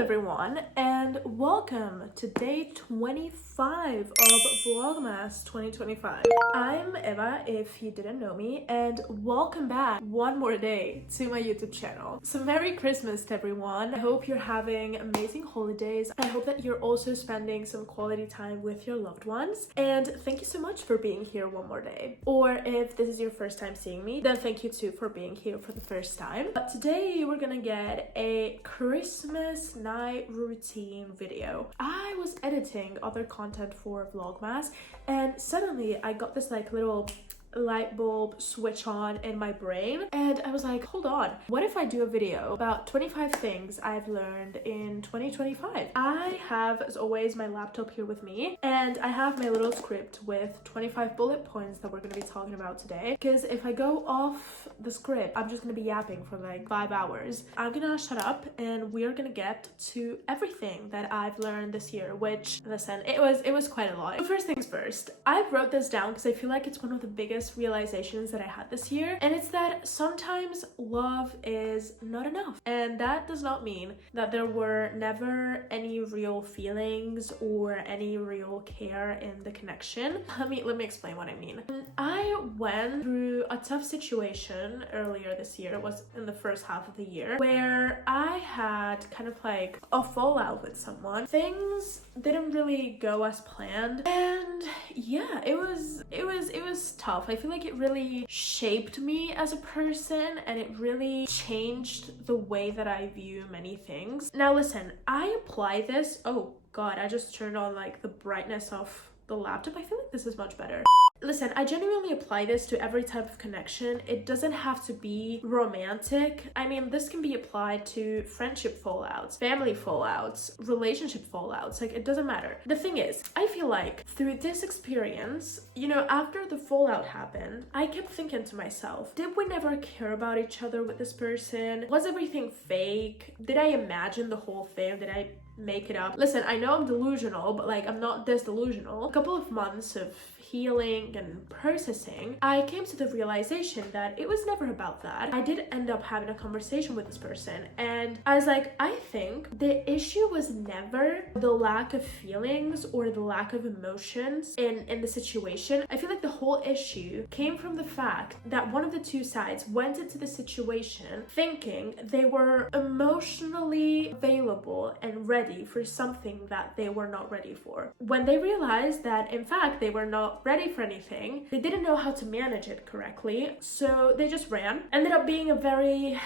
everyone, and welcome to day 25 of VLOGMAS 2025. I'm Eva, if you didn't know me, and welcome back one more day to my YouTube channel. So Merry Christmas to everyone. I hope you're having amazing holidays. I hope that you're also spending some quality time with your loved ones, and thank you so much for being here one more day. Or if this is your first time seeing me, then thank you too for being here for the first time. But today we're gonna get a Christmas night routine video. I was editing other content for VLOGMAS and suddenly I got this like little light bulb switch on in my brain, and I was like, hold on, what if I do a video about 25 things I've learned in 2025? I have, as always, my laptop here with me, and I have my little script with 25 bullet points that we're going to be talking about today, because if I go off the script, I'm just going to be yapping for like 5 hours. I'm gonna shut up and we're gonna get to everything that I've learned this year, which, listen, it was quite a lot. So first things first, I wrote this down because I feel like it's one of the biggest realizations that I had this year, and it's that sometimes love is not enough. And that does not mean that there were never any real feelings or any real care in the connection. Let me explain what I mean. I went through a tough situation earlier this year. It was in the first half of the year where I had kind of like a fallout with someone. Things didn't really go as planned, and yeah, it was tough. I feel like it really shaped me as a person, and it really changed the way that I view many things. Now listen, I apply this, oh god, I just turned on like the brightness of the laptop. I feel like this is much better. Listen, I genuinely apply this to every type of connection. It doesn't have to be romantic. I mean, this can be applied to friendship fallouts, family fallouts, relationship fallouts. Like, it doesn't matter. The thing is, I feel like through this experience, you know, after the fallout happened, I kept thinking to myself, did we never care about each other with this person? Was everything fake? Did I imagine the whole thing? Did I make it up? Listen, I know I'm delusional, but like, I'm not this delusional. A couple of months of healing and processing, I came to the realization that it was never about that. I did end up having a conversation with this person, and I was like, I think the issue was never the lack of feelings or the lack of emotions in the situation. I feel like the whole issue came from the fact that one of the two sides went into the situation thinking they were emotionally available and ready for something that they were not ready for. When they realized that in fact they were not ready for anything, they didn't know how to manage it correctly, so they just ran. Ended up being a very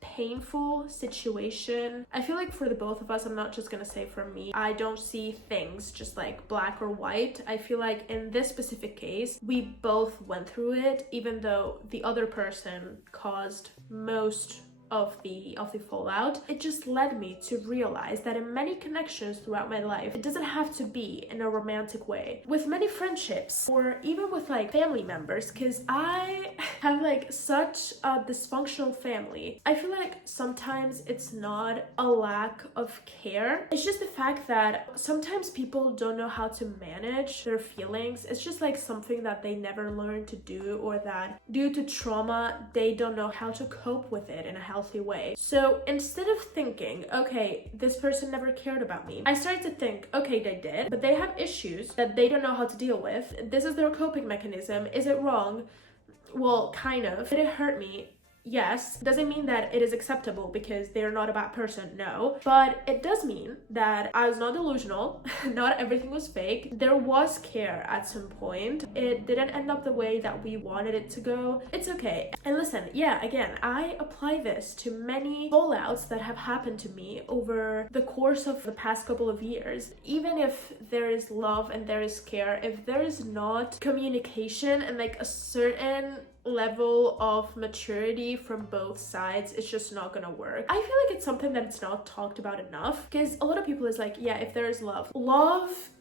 painful situation. I feel like for the both of us, I'm not just gonna say for me, I don't see things just like black or white. I feel like in this specific case, we both went through it, even though the other person caused most of the fallout. It just led me to realize that in many connections throughout my life, it doesn't have to be in a romantic way. With many friendships, or even with like family members, because I have like such a dysfunctional family, I feel like sometimes it's not a lack of care. It's just the fact that sometimes people don't know how to manage their feelings. It's just like something that they never learned to do, or that due to trauma, they don't know how to cope with it in a healthy way. So instead of thinking, okay, this person never cared about me, I started to think, okay, they did, but they have issues that they don't know how to deal with. This is their coping mechanism. Is it wrong? Well, kind of. Did it hurt me? Yes. Doesn't mean that it is acceptable because they're not a bad person, no. But it does mean that I was not delusional. Not everything was fake. There was care at some point. It didn't end up the way that we wanted it to go. It's okay. And listen, yeah, again, I apply this to many fallouts that have happened to me over the course of the past couple of years. Even if there is love and there is care, if there is not communication and like a certain level of maturity from both sides, it's just not gonna work. I feel like it's something that it's not talked about enough, because a lot of people is like, yeah, if there is love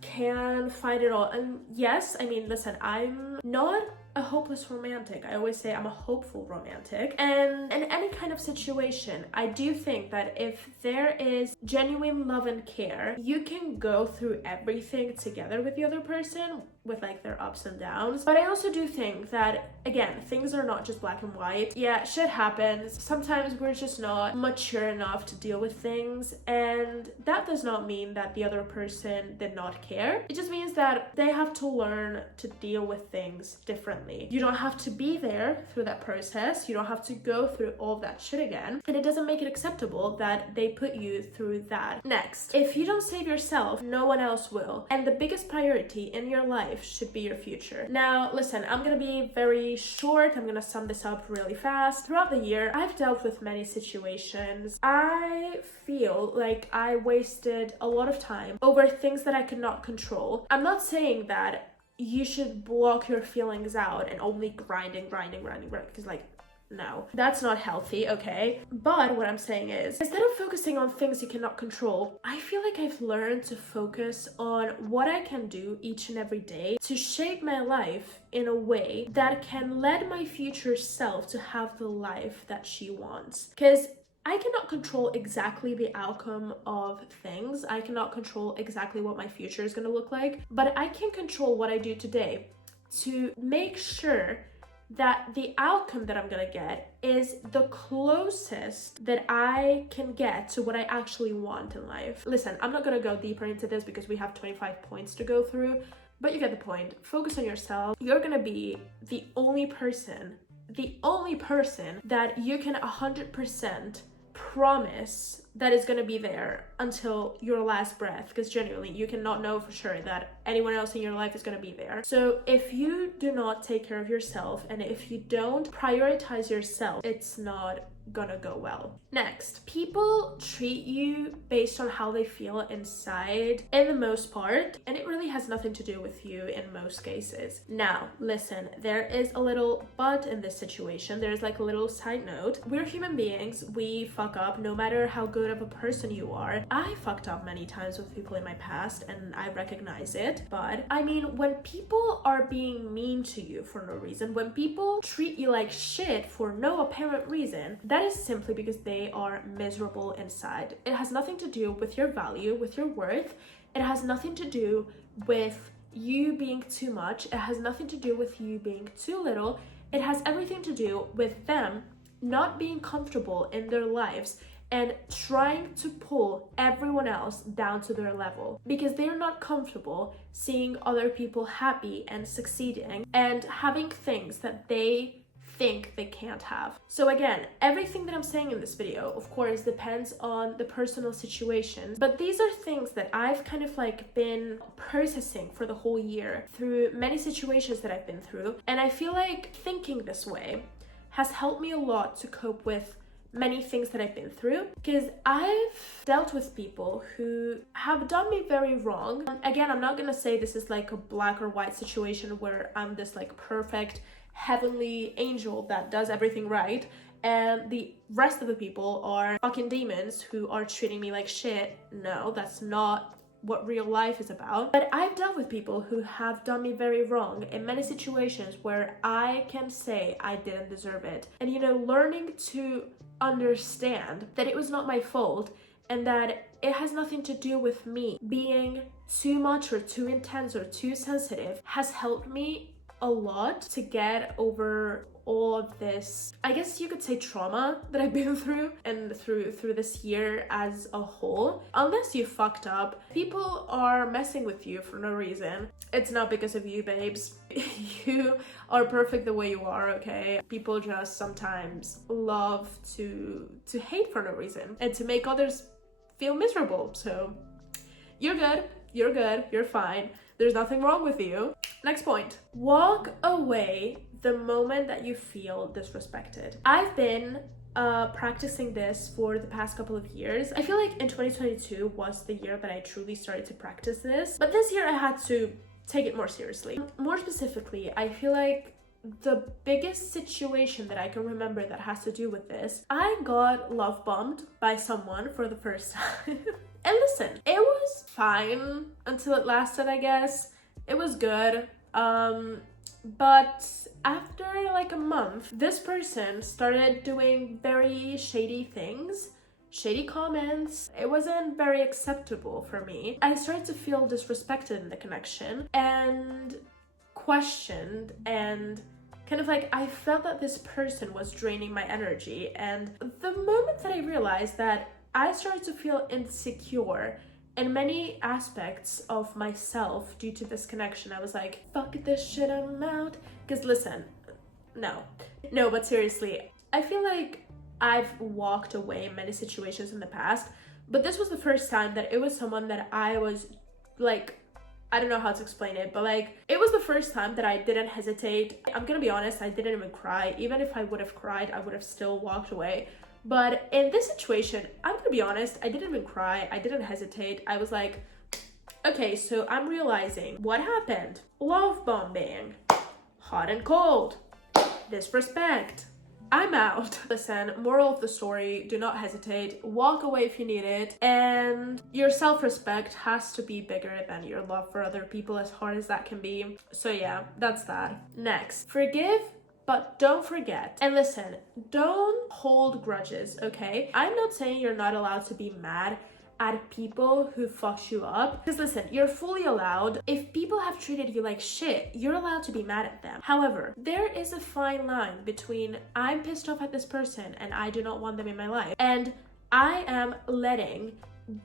can fight it all. And yes, I mean, listen, I'm not a hopeless romantic. I always say I'm a hopeful romantic. And in any kind of situation, I do think that if there is genuine love and care, you can go through everything together with the other person, with like their ups and downs. But I also do think that, again, things are not just black and white. Yeah, shit happens. Sometimes we're just not mature enough to deal with things, and that does not mean that the other person did not care. It just means that they have to learn to deal with things differently. You don't have to be there through that process. You don't have to go through all of that shit again, and it doesn't make it acceptable that they put you through that. Next, if you don't save yourself, no one else will, and the biggest priority in your life should be your future. Now, listen, I'm gonna be very short. I'm gonna sum this up really fast. Throughout the year, I've dealt with many situations. I feel like I wasted a lot of time over things that I could not control. I'm not saying that you should block your feelings out and only grinding, because like, no, that's not healthy, okay? But what I'm saying is, instead of focusing on things you cannot control, I feel like I've learned to focus on what I can do each and every day to shape my life in a way that can lead my future self to have the life that she wants. Because I cannot control exactly the outcome of things. I cannot control exactly what my future is going to look like, but I can control what I do today to make sure that the outcome that I'm gonna get is the closest that I can get to what I actually want in life. Listen, I'm not gonna go deeper into this because we have 25 points to go through, but you get the point. Focus on yourself. You're gonna be the only person that you can 100% promise that is going to be there until your last breath, because genuinely you cannot know for sure that anyone else in your life is going to be there. So if you do not take care of yourself and if you don't prioritize yourself, it's not gonna go well. Next, people treat you based on how they feel inside in the most part, and it really has nothing to do with you in most cases. Now, listen, there is a little but in this situation. There's like a little side note. We're human beings. We fuck up no matter how good of a person you are. I fucked up many times with people in my past and I recognize it, but I mean, when people are being mean to you for no reason, when people treat you like shit for no apparent reason, that is simply because they are miserable inside. It has nothing to do with your value, with your worth. It has nothing to do with you being too much. It has nothing to do with you being too little. It has everything to do with them not being comfortable in their lives and trying to pull everyone else down to their level because they're not comfortable seeing other people happy and succeeding and having things that they think they can't have. So again, everything that I'm saying in this video, of course, depends on the personal situation, but these are things that I've kind of like been processing for the whole year through many situations that I've been through, and I feel like thinking this way has helped me a lot to cope with many things that I've been through, because I've dealt with people who have done me very wrong. Again, I'm not gonna say this is like a black or white situation where I'm this like perfect heavenly angel that does everything right and the rest of the people are fucking demons who are treating me like shit. No, that's not what real life is about. But I've dealt with people who have done me very wrong in many situations where I can say I didn't deserve it. And you know, learning to understand that it was not my fault and that it has nothing to do with me being too much or too intense or too sensitive has helped me a lot to get over all of this, I guess you could say, trauma that I've been through and through this year as a whole. Unless you fucked up, people are messing with you for no reason. It's not because of you, babes. You are perfect the way you are, okay? People just sometimes love to hate for no reason and to make others feel miserable. So you're good, you're fine. There's nothing wrong with you. Next point. Walk away the moment that you feel disrespected. I've been practicing this for the past couple of years. I feel like in 2022 was the year that I truly started to practice this, but this year I had to take it more seriously. More specifically, I feel like the biggest situation that I can remember that has to do with this, I got love bombed by someone for the first time. And listen, it was fine until it lasted, I guess. It was good. But after like a month, this person started doing very shady things, shady comments. It wasn't very acceptable for me. I started to feel disrespected in the connection and questioned, and kind of like I felt that this person was draining my energy. And the moment that I realized that, I started to feel insecure in many aspects of myself due to this connection. I was like, fuck this shit, I'm out. Because listen, no, but seriously, I feel like I've walked away in many situations in the past, but this was the first time that it was someone that I was like, I don't know how to explain it, but like, it was the first time that I didn't hesitate. I'm gonna be honest, I didn't even cry. Even if I would have cried, I would have still walked away. But in this situation, I'm gonna be honest, I didn't even cry, I didn't hesitate. I was like, okay, so I'm realizing what happened. Love bombing, hot and cold, disrespect. I'm out. Listen, moral of the story, do not hesitate, walk away if you need it, and your self-respect has to be bigger than your love for other people, as hard as that can be. So yeah, that's that. Next, forgive, but don't forget. And listen, don't hold grudges, okay? I'm not saying you're not allowed to be mad at people who fucked you up, because listen, you're fully allowed. If people have treated you like shit, you're allowed to be mad at them. However, there is a fine line between I'm pissed off at this person and I do not want them in my life, and I am letting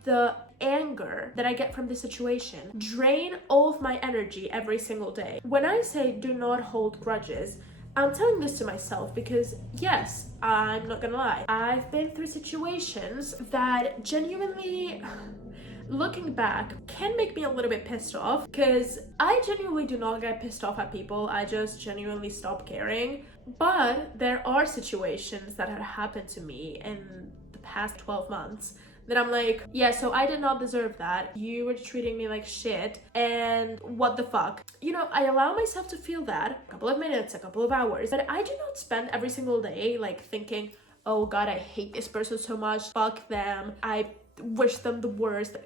the anger that I get from this situation drain all of my energy every single day. When I say do not hold grudges, I'm telling this to myself because, yes, I'm not gonna lie, I've been through situations that genuinely, looking back, can make me a little bit pissed off, because I genuinely do not get pissed off at people. I just genuinely stop caring. But there are situations that had happened to me in the past 12 months that I'm like, yeah, so I did not deserve that. You were treating me like shit, and what the fuck? You know, I allow myself to feel that a couple of minutes, a couple of hours, but I do not spend every single day like thinking, oh god, I hate this person so much, fuck them, I wish them the worst.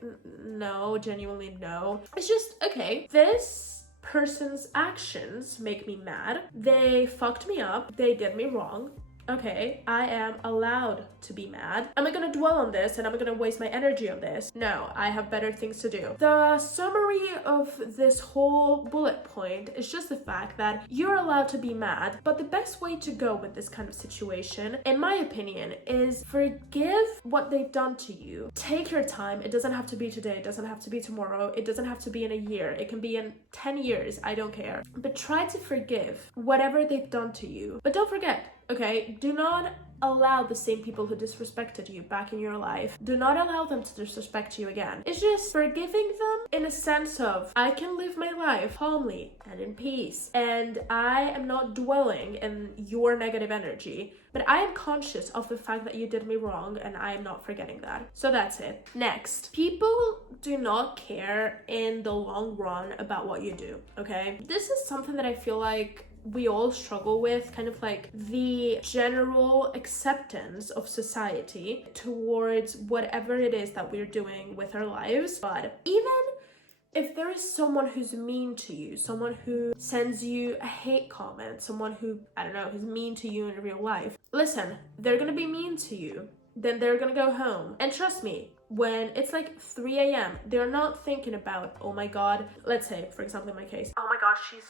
No, genuinely no. It's just, okay, this person's actions make me mad. They fucked me up. They did me wrong. Okay, I am allowed to be mad. Am I gonna dwell on this and am I gonna waste my energy on this? No, I have better things to do. The summary of this whole bullet point is just the fact that you're allowed to be mad, but the best way to go with this kind of situation, in my opinion, is forgive what they've done to you. Take your time. It doesn't have to be today. It doesn't have to be tomorrow. It doesn't have to be in a year. It can be in 10 years. I don't care. But try to forgive whatever they've done to you. But don't forget, okay, do not allow the same people who disrespected you back in your life. Do not allow them to disrespect you again. It's just forgiving them in a sense of, I can live my life calmly and in peace, and I am not dwelling in your negative energy, but I am conscious of the fact that you did me wrong, and I am not forgetting that. So that's it. Next, people do not care in the long run about what you do, okay? This is something that I feel like we all struggle with, kind of like the general acceptance of society towards whatever it is that we're doing with our lives. But even if there is someone who's mean to you, someone who sends you a hate comment, someone who, I don't know, who's mean to you in real life, listen, they're gonna be mean to you, then they're gonna go home. And trust me, when it's like 3 a.m., they're not thinking about, oh my god, let's say, for example, in my case, oh my god, she's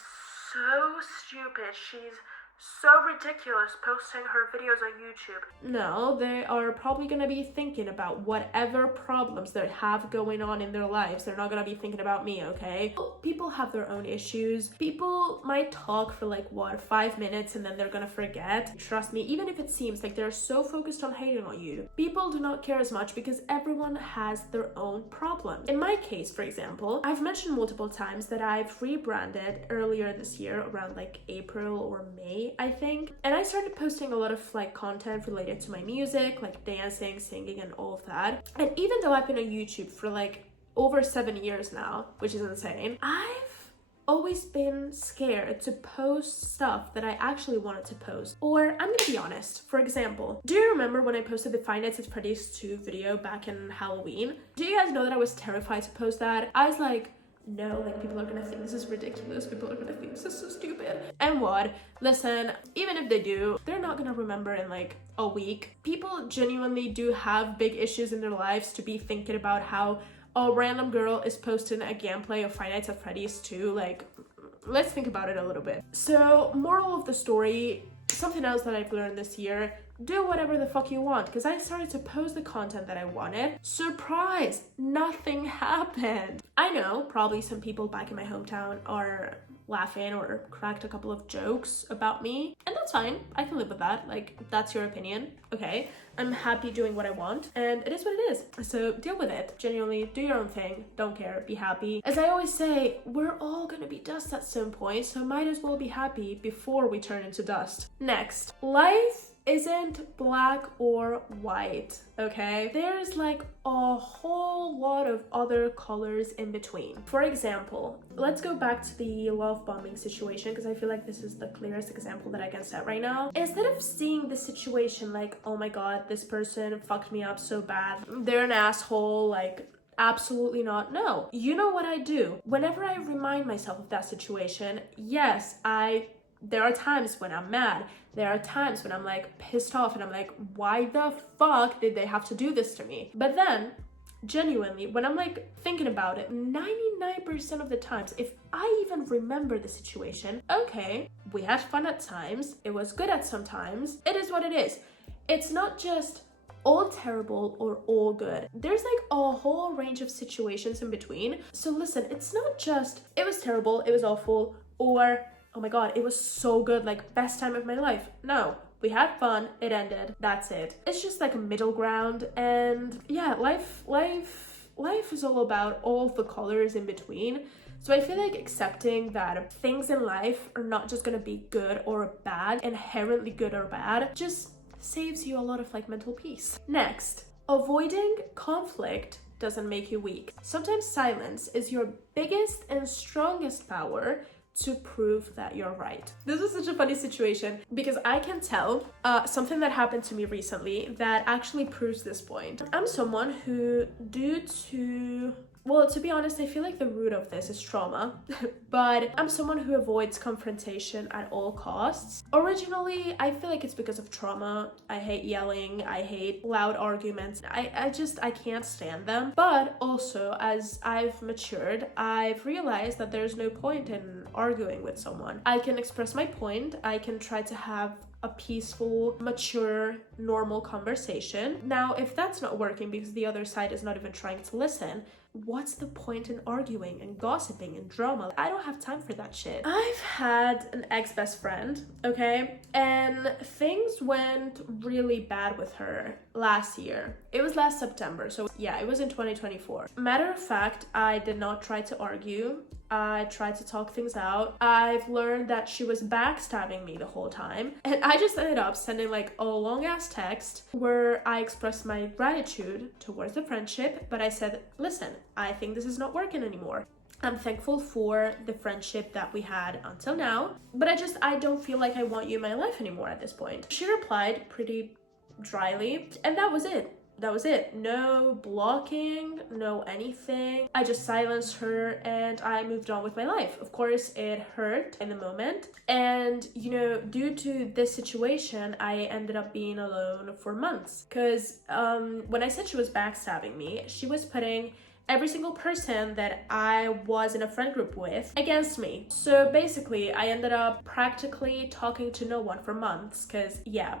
so stupid, she's so ridiculous posting her videos on YouTube. No, they are probably gonna be thinking about whatever problems they have going on in their lives. They're not gonna be thinking about me, okay? People have their own issues. People might talk for like, what, 5 minutes and then they're gonna forget. Trust me, even if it seems like they're so focused on hating on you, people do not care as much because everyone has their own problem. In my case, for example, I've mentioned multiple times that I've rebranded earlier this year, around like April or May, I think, and I started posting a lot of like content related to my music, like dancing, singing, and all of that. And even though I've been on YouTube for like over 7 years now, which is insane, I've always been scared to post stuff that I actually wanted to post. Or I'm gonna be honest, for example, do you remember when I posted the Five Nights at Freddy's 2 video back in Halloween? Do you guys know that I was terrified to post that? I was like, No, like, people are gonna think this is ridiculous. People are gonna think this is so stupid. And what? Listen, even if they do, they're not gonna remember in like a week. People genuinely do have big issues in their lives to be thinking about how a random girl is posting a gameplay of Five Nights at Freddy's 2. Like, let's think about it a little bit. So, moral of the story, something else that I've learned this year, do whatever the fuck you want, because I started to post the content that I wanted. Surprise! Nothing happened. I know probably some people back in my hometown are laughing or cracked a couple of jokes about me, and that's fine. I can live with that. Like, that's your opinion. Okay, I'm happy doing what I want, and it is what it is. So deal with it. Genuinely, do your own thing. Don't care. Be happy. As I always say, we're all gonna be dust at some point, so might as well be happy before we turn into dust. Next, life isn't black or white, okay? There's like a whole lot of other colors in between. For example, let's go back to the love bombing situation, because I feel like this is the clearest example that I can set right now. Instead of seeing the situation like, oh my god, this person fucked me up so bad, they're an asshole, like, absolutely not. No. You know what I do? Whenever I remind myself of that situation, yes, there are times when I'm mad. There are times when I'm like pissed off and I'm like, why the fuck did they have to do this to me? But then, genuinely, when I'm like thinking about it, 99% of the times, if I even remember the situation, okay, we had fun at times, it was good at some times, it is what it is. It's not just all terrible or all good. There's like a whole range of situations in between. So listen, it's not just, it was terrible, it was awful, or oh my god, it was so good, like best time of my life. No, we had fun, it ended, that's it. It's just like a middle ground, and yeah, life is all about all the colors in between. So I feel like accepting that things in life are not just gonna be good or bad, inherently good or bad, just saves you a lot of like mental peace. Next, avoiding conflict doesn't make you weak. Sometimes silence is your biggest and strongest power to prove that you're right. This is such a funny situation because I can tell something that happened to me recently that actually proves this point. I'm someone who, to be honest, I feel like the root of this is trauma, but I'm someone who avoids confrontation at all costs. Originally, I feel like it's because of trauma. I hate yelling, I hate loud arguments. I can't stand them. But also, as I've matured, I've realized that there's no point in arguing with someone. I can express my point, I can try to have a peaceful, mature, normal conversation. Now, if that's not working because the other side is not even trying to listen, what's the point in arguing and gossiping and drama? I don't have time for that shit. I've had an ex-best friend, okay? And things went really bad with her last year. It was last September, so yeah, it was in 2024. Matter of fact, I did not try to argue. I tried to talk things out. I've learned that she was backstabbing me the whole time. And I just ended up sending like a long ass text where I expressed my gratitude towards the friendship, but I said, listen, I think this is not working anymore. I'm thankful for the friendship that we had until now, but I don't feel like I want you in my life anymore at this point. She replied pretty dryly, and that was it. That was it. No blocking, no anything. I just silenced her and I moved on with my life. Of course, it hurt in the moment. And, you know, due to this situation, I ended up being alone for months. Because when I said she was backstabbing me, she was putting every single person that I was in a friend group with against me. So basically, I ended up practically talking to no one for months because, yeah,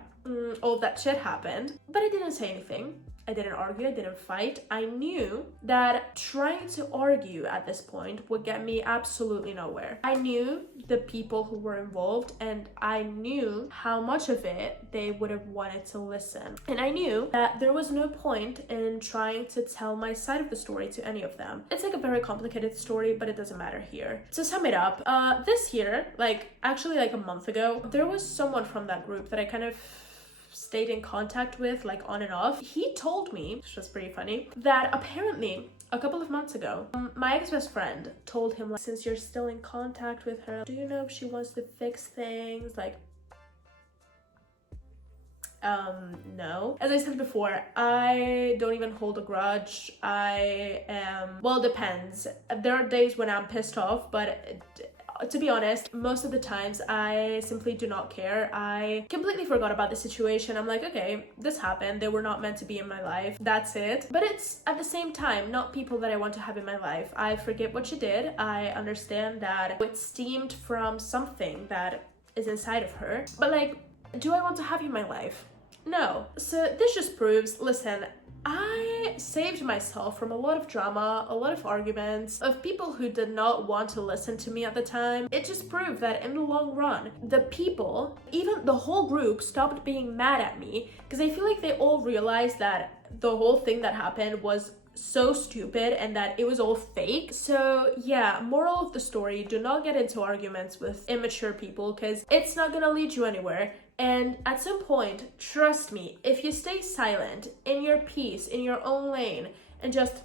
all that shit happened. But I didn't say anything. I didn't argue, I didn't fight. I knew that trying to argue at this point would get me absolutely nowhere. I knew the people who were involved and I knew how much of it they would have wanted to listen. And I knew that there was no point in trying to tell my side of the story to any of them. It's like a very complicated story, but it doesn't matter here. To sum it up, this year, actually a month ago, there was someone from that group that I kind of stayed in contact with, like on and off. He told me, which was pretty funny, that apparently a couple of months ago, my ex-best friend told him, like, since you're still in contact with her, do you know if she wants to fix things? Like, No. As I said before, I don't even hold a grudge. I am, well, depends. There are days when I'm pissed off, but to be honest, most of the times I simply do not care. I completely forgot about the situation. I'm like, okay, this happened. They were not meant to be in my life. That's it. But it's at the same time not people that I want to have in my life. I forget what you did. I understand that it stemmed from something that is inside of her. But like, do I want to have you in my life? No. So this just proves, listen, I saved myself from a lot of drama, a lot of arguments, of people who did not want to listen to me at the time. It just proved that in the long run, the people, even the whole group, stopped being mad at me because I feel like they all realized that the whole thing that happened was so stupid and that it was all fake. So yeah, moral of the story, do not get into arguments with immature people because it's not gonna lead you anywhere. And at some point, trust me, if you stay silent, in your peace, in your own lane, and just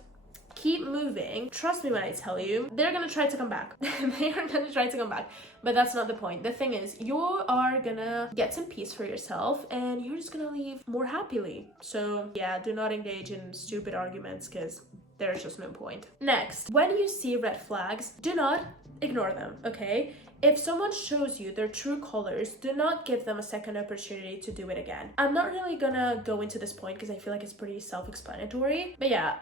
keep moving, trust me when I tell you, they're gonna try to come back. They are gonna try to come back. But that's not the point. The thing is, you are gonna get some peace for yourself and you're just gonna leave more happily. So yeah, do not engage in stupid arguments because there's just no point. Next, when you see red flags, do not ignore them, okay? If someone shows you their true colors, do not give them a second opportunity to do it again. I'm not really gonna go into this point because I feel like it's pretty self-explanatory. But yeah,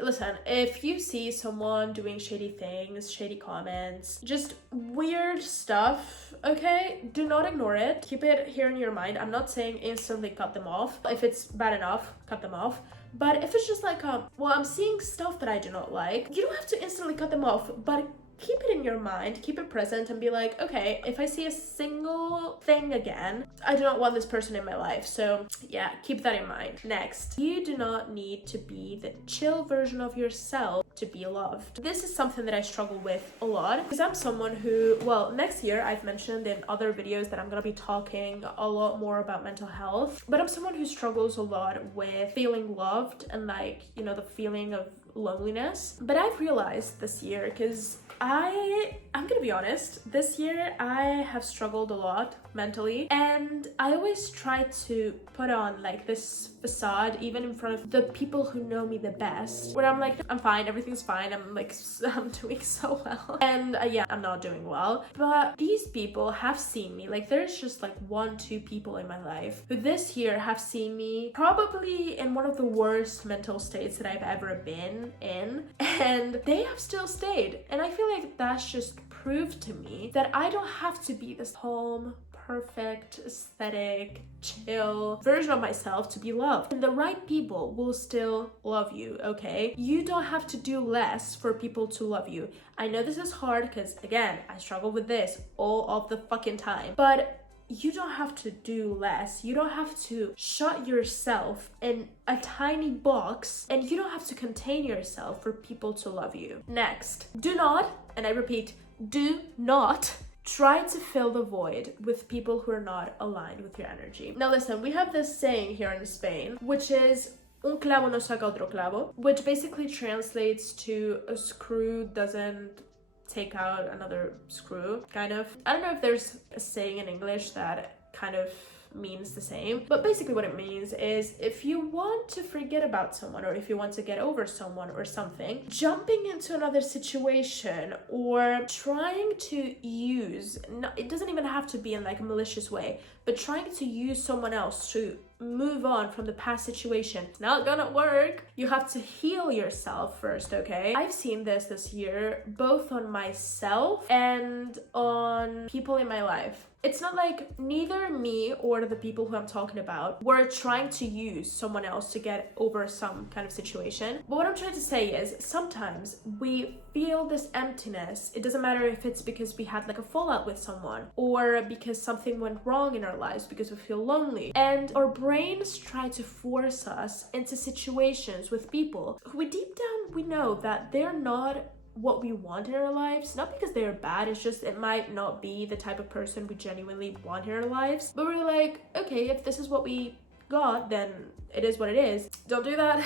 listen, if you see someone doing shady things, shady comments, just weird stuff, okay, do not ignore it. Keep it here in your mind. I'm not saying instantly cut them off. If it's bad enough, cut them off. But if it's just like, well, I'm seeing stuff that I do not like, you don't have to instantly cut them off, but keep it in your mind, keep it present, and be like, okay, if I see a single thing again, I do not want this person in my life. So yeah, keep that in mind. Next, you do not need to be the chill version of yourself to be loved. This is something that I struggle with a lot because I'm someone who, well, next year I've mentioned in other videos that I'm gonna be talking a lot more about mental health, but I'm someone who struggles a lot with feeling loved and like, you know, the feeling of loneliness. But I've realized this year, because I'm gonna be honest, this year I have struggled a lot mentally, and I always try to put on like this facade even in front of the people who know me the best, where I'm like, I'm fine, everything's fine, I'm doing so well, and yeah, I'm not doing well. But these people have seen me, like there's just like 1-2 people in my life who this year have seen me probably in one of the worst mental states that I've ever been in, and they have still stayed. And I feel like that's just proved to me that I don't have to be this calm, perfect, aesthetic, chill version of myself to be loved. And the right people will still love you, okay? You don't have to do less for people to love you. I know this is hard because, again, I struggle with this all of the fucking time. But you don't have to do less. You don't have to shut yourself in a tiny box, and you don't have to contain yourself for people to love you. Next, do not, and I repeat, do not try to fill the void with people who are not aligned with your energy. Now listen, we have this saying here in Spain, which is un clavo no saca otro clavo, which basically translates to a screw doesn't take out another screw, kind of. I don't know if there's a saying in English that kind of means the same, but basically what it means is if you want to forget about someone, or if you want to get over someone or something, jumping into another situation or trying to use, no, it doesn't even have to be in like a malicious way, but trying to use someone else to move on from the past situation, it's not gonna work. You have to heal yourself first, okay? I've seen this year, both on myself and on people in my life. It's not like neither me or the people who I'm talking about were trying to use someone else to get over some kind of situation. But what I'm trying to say is sometimes we feel this emptiness. It doesn't matter if it's because we had like a fallout with someone or because something went wrong in our lives, because we feel lonely. And our brains try to force us into situations with people who deep down we know that they're not what we want in our lives, not because they're bad, it's just it might not be the type of person we genuinely want in our lives. But we're like, okay, if this is what we got, then it is what it is. Don't do that.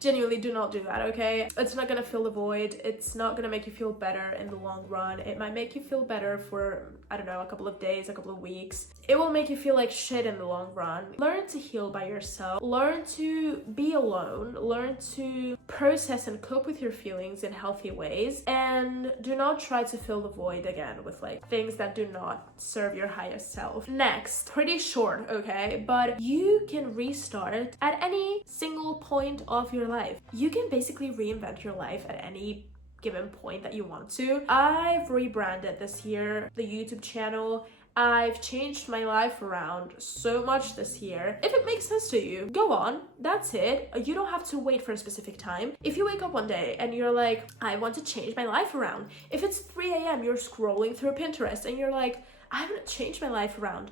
Genuinely do not do that, okay? It's not gonna fill the void. It's not gonna make you feel better in the long run. It might make you feel better for, I don't know, a couple of days, a couple of weeks. It will make you feel like shit in the long run. Learn to heal by yourself. Learn to be alone. Learn to process and cope with your feelings in healthy ways. And do not try to fill the void again with like things that do not serve your highest self. Next, pretty short, okay? But you can restart at any single point of your life. You can basically reinvent your life at any given point that you want to. I've rebranded this year the YouTube channel. I've changed my life around so much this year. If it makes sense to you, go on. That's it. You don't have to wait for a specific time. If you wake up one day and you're like, I want to change my life around. If it's 3 a.m., you're scrolling through Pinterest and you're like, I haven't changed my life around.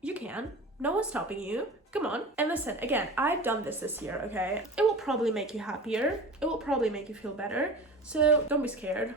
You can. No one's stopping you. Come on. And listen, again, I've done this year, okay? It will probably make you happier. It will probably make you feel better. So don't be scared.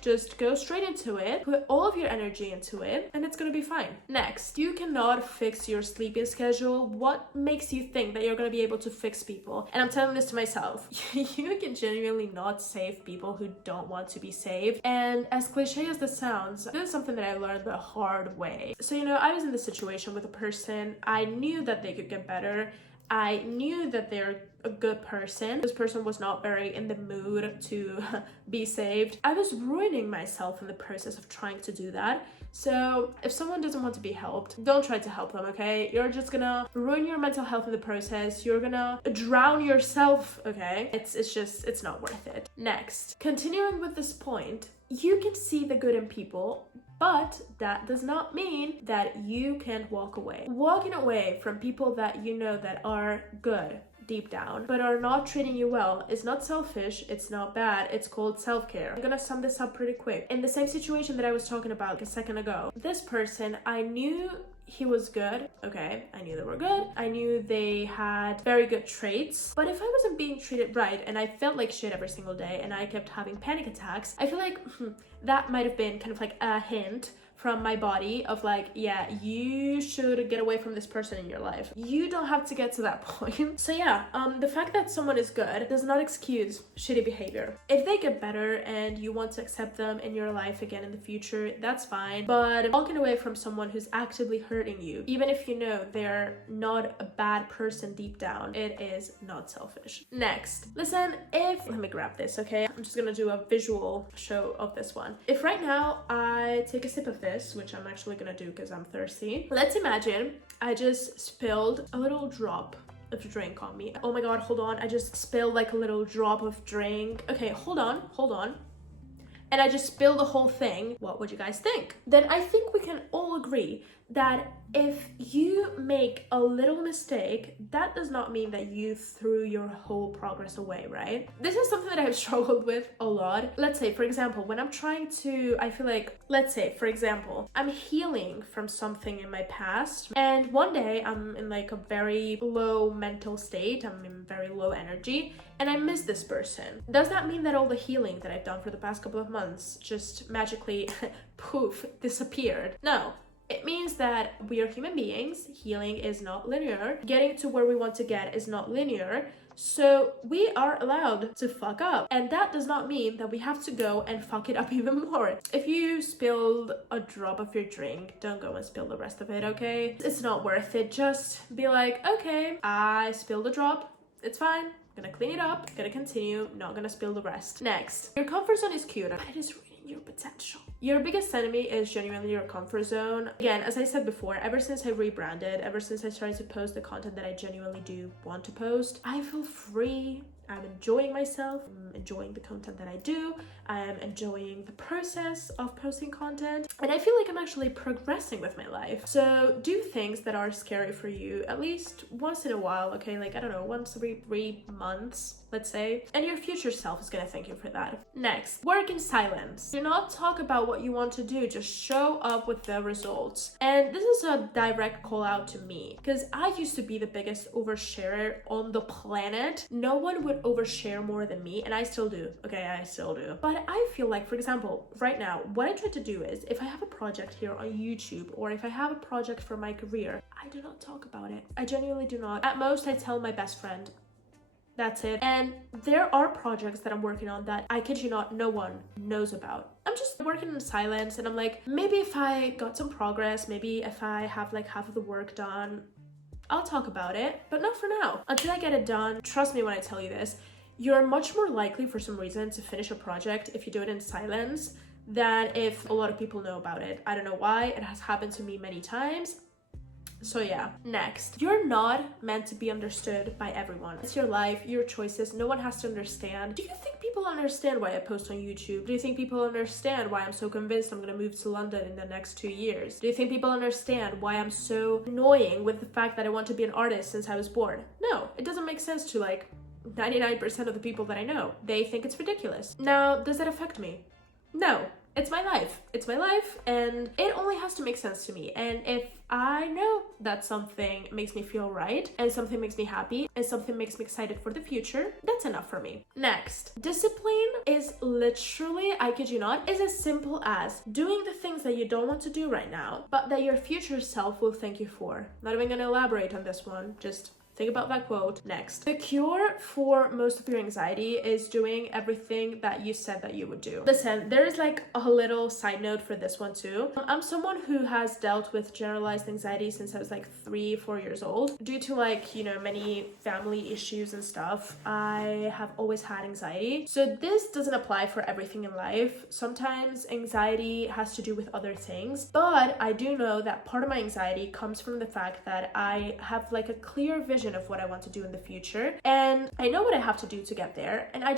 Just go straight into it, put all of your energy into it, and it's gonna be fine. Next, you cannot fix your sleeping schedule. What makes you think that you're gonna be able to fix people? And I'm telling this to myself. You can genuinely not save people who don't want to be saved. And as cliche as this sounds, this is something that I learned the hard way. So, you know, I was in this situation with a person. I knew that they could get better. I knew that they're a good person. This person was not very in the mood to be saved. I was ruining myself in the process of trying to do that. So if someone doesn't want to be helped, don't try to help them, okay? You're just gonna ruin your mental health in the process. You're gonna drown yourself, okay? It's not worth it. Next, continuing with this point, you can see the good in people, but that does not mean that you can't walk away. Walking away from people that you know that are good deep down but are not treating you well is not selfish, it's not bad, it's called self-care. I'm gonna sum this up pretty quick. In the same situation that I was talking about like a second ago, this person, I knew he was good, okay? I knew they were good. I knew they had very good traits. But if I wasn't being treated right and I felt like shit every single day and I kept having panic attacks, I feel like that might have been kind of like a hint from my body of like, yeah, you should get away from this person in your life. You don't have to get to that point. So yeah, the fact that someone is good does not excuse shitty behavior. If they get better and you want to accept them in your life again in the future, that's fine. But walking away from someone who's actively hurting you, even if you know they're not a bad person deep down, it is not selfish. Next, listen, let me grab this, okay? I'm just gonna do a visual show of this one. If right now I take a sip of this, which I'm actually gonna do because I'm thirsty. Let's imagine I just spilled a little drop of drink on me. Oh my god, hold on. I just spilled like a little drop of drink. Okay, hold on. And I just spilled the whole thing. What would you guys think? Then I think we can all agree that if you make a little mistake, that does not mean that you threw your whole progress away, right? This is something that I've struggled with a lot. Let's say, for example, when I'm trying to, I feel like, let's say, for example, I'm healing from something in my past, and one day I'm in like a very low mental state, I'm in very low energy, and I miss this person. Does that mean that all the healing that I've done for the past couple of months just magically, poof, disappeared? No. It means that we are human beings. Healing is not linear. Getting to where we want to get is not linear. So we are allowed to fuck up. And that does not mean that we have to go and fuck it up even more. If you spilled a drop of your drink, don't go and spill the rest of it, okay? It's not worth it. Just be like, okay, I spilled a drop. It's fine. Gonna clean it up. Gonna continue. Not gonna spill the rest. Next, your comfort zone is cute, but it is your potential. Your biggest enemy is genuinely your comfort zone. Again, as I said before, ever since I rebranded, ever since I started to post the content that I genuinely do want to post, I feel free. I'm enjoying myself. I'm enjoying the content that I do. I am enjoying the process of posting content. And I feel like I'm actually progressing with my life. So do things that are scary for you at least once in a while, okay? Like, I don't know, once every 3 months, let's say. And your future self is gonna thank you for that. Next, work in silence. Do not talk about what you want to do. Just show up with the results. And this is a direct call out to me because I used to be the biggest oversharer on the planet. No one would would overshare more than me, and I still do. Okay, I still do. But I feel like, for example, right now, what I try to do is if I have a project here on YouTube or if I have a project for my career, I do not talk about it. I genuinely do not. At most, I tell my best friend. That's it. And there are projects that I'm working on that I kid you not, no one knows about. I'm just working in silence, and I'm like, maybe if I got some progress, maybe if I have like half of the work done, I'll talk about it, but not for now. Until I get it done, trust me when I tell you this, you're much more likely for some reason to finish a project if you do it in silence than if a lot of people know about it. I don't know why, it has happened to me many times. So yeah, next. You're not meant to be understood by everyone. It's your life, your choices, no one has to understand. Do you think people understand why I post on YouTube? Do you think people understand why I'm so convinced I'm gonna move to London in the next 2 years? Do you think people understand why I'm so annoying with the fact that I want to be an artist since I was born? No, it doesn't make sense to like 99% of the people that I know. They think it's ridiculous. Now, does that affect me? No. It's my life. It's my life, and it only has to make sense to me. And if I know that something makes me feel right, and something makes me happy, and something makes me excited for the future, that's enough for me. Next, discipline is literally, I kid you not, is as simple as doing the things that you don't want to do right now, but that your future self will thank you for. Not even gonna elaborate on this one, just think about that quote. Next, the cure for most of your anxiety is doing everything that you said that you would do. Listen, there is like a little side note for this one too. I'm someone who has dealt with generalized anxiety since I was like 3-4 years old. Due to like, you know, many family issues and stuff, I have always had anxiety. So this doesn't apply for everything in life. Sometimes anxiety has to do with other things, but I do know that part of my anxiety comes from the fact that I have like a clear vision of what I want to do in the future, and I know what I have to do to get there, and I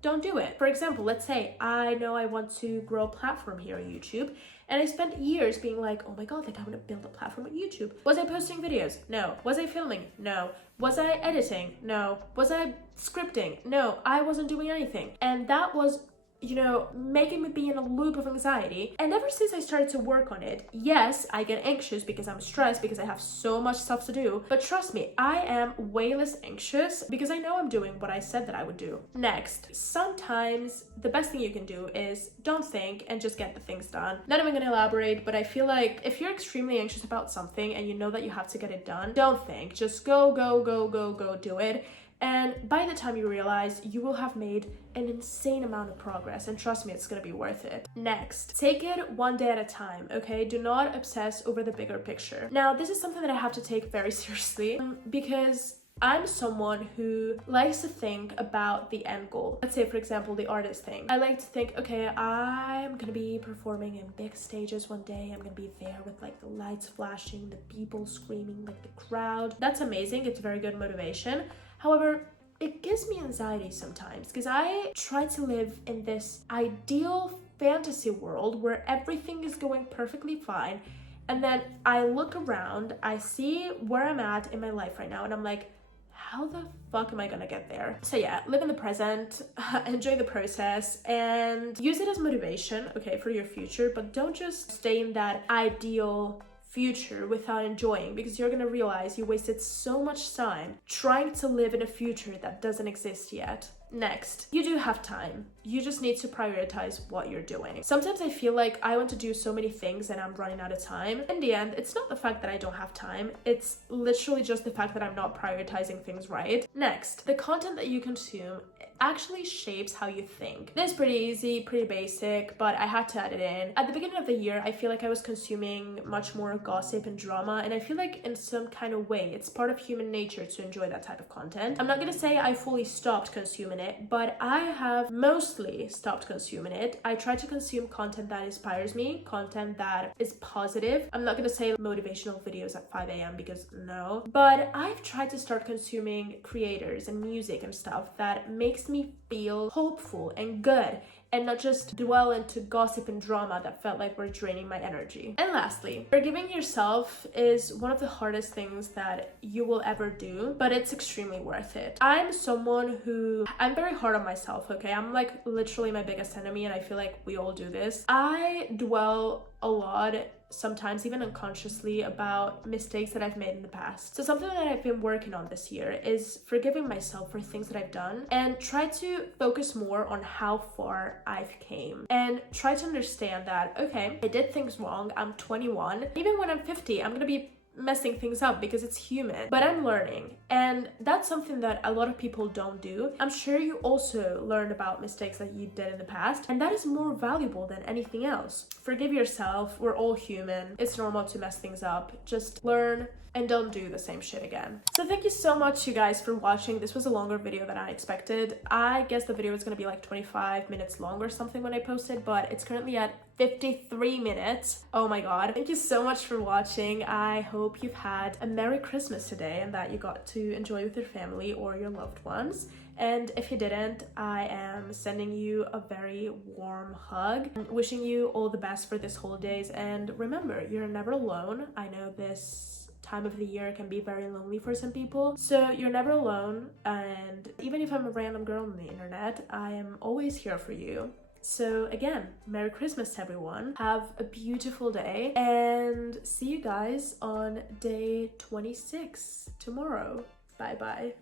don't do it. For example, let's say I know I want to grow a platform here on YouTube, and I spent years being like, oh my god, like I want to build a platform on YouTube. Was I posting videos? No. Was I filming? No. Was I editing? No. Was I scripting? No. I wasn't doing anything, and that was, you know, making me be in a loop of anxiety. And ever since I started to work on it, yes, I get anxious because I'm stressed because I have so much stuff to do. But trust me, I am way less anxious because I know I'm doing what I said that I would do. Next, sometimes the best thing you can do is don't think and just get the things done. Not even gonna elaborate, but I feel like if you're extremely anxious about something and you know that you have to get it done, don't think. Just go do it. And by the time you realize, you will have made an insane amount of progress, and trust me, it's gonna be worth it. Next, take it one day at a time, okay? Do not obsess over the bigger picture. Now, this is something that I have to take very seriously because I'm someone who likes to think about the end goal. Let's say, for example, the artist thing. I like to think, okay, I'm gonna be performing in big stages one day. I'm gonna be there with like the lights flashing, the people screaming, like the crowd. That's amazing. It's very good motivation. However, it gives me anxiety sometimes because I try to live in this ideal fantasy world where everything is going perfectly fine. And then I look around, I see where I'm at in my life right now, and I'm like, how the fuck am I gonna get there? So yeah, live in the present, enjoy the process, and use it as motivation, okay, for your future, but don't just stay in that ideal future without enjoying, because you're gonna realize you wasted so much time trying to live in a future that doesn't exist yet. Next, you do have time. You just need to prioritize what you're doing. Sometimes I feel like I want to do so many things and I'm running out of time. In the end, it's not the fact that I don't have time. It's literally just the fact that I'm not prioritizing things right. Next, the content that you consume actually shapes how you think. This is pretty easy, pretty basic, but I had to add it in. At the beginning of the year, I feel like I was consuming much more gossip and drama, and I feel like in some kind of way, it's part of human nature to enjoy that type of content. I'm not gonna say I fully stopped consuming it, but I have mostly stopped consuming it. I try to consume content that inspires me, content that is positive. I'm not gonna say motivational videos at 5 a.m. because no, but I've tried to start consuming creators and music and stuff that makes me feel hopeful and good, and not just dwell into gossip and drama that felt like were draining my energy. And lastly, forgiving yourself is one of the hardest things that you will ever do, but it's extremely worth it. I'm someone who, I'm very hard on myself, okay? I'm like literally my biggest enemy, and I feel like we all do this. I dwell a lot, sometimes even unconsciously, about mistakes that I've made in the past. So something that I've been working on this year is forgiving myself for things that I've done and try to focus more on how far I've came and try to understand that, okay, I did things wrong, I'm 21, even when I'm 50, I'm gonna be messing things up because it's human, but I'm learning, and that's something that a lot of people don't do. I'm sure you also learned about mistakes that you did in the past, and that is more valuable than anything else. Forgive yourself, we're all human, it's normal to mess things up, just learn and don't do the same shit again. So thank you so much, you guys, for watching. This was a longer video than I expected. I guess the video was gonna be like 25 minutes long or something when I posted, but it's currently at 53 minutes. Oh my god. Thank you so much for watching. I hope you've had a Merry Christmas today and that you got to enjoy with your family or your loved ones. And if you didn't, I am sending you a very warm hug, wishing you all the best for this holidays. And remember, you're never alone. I know this time of the year can be very lonely for some people, so you're never alone. And even if I'm a random girl on the internet, I am always here for you. So again, Merry Christmas everyone, have a beautiful day, and see you guys on day 26 tomorrow. Bye bye.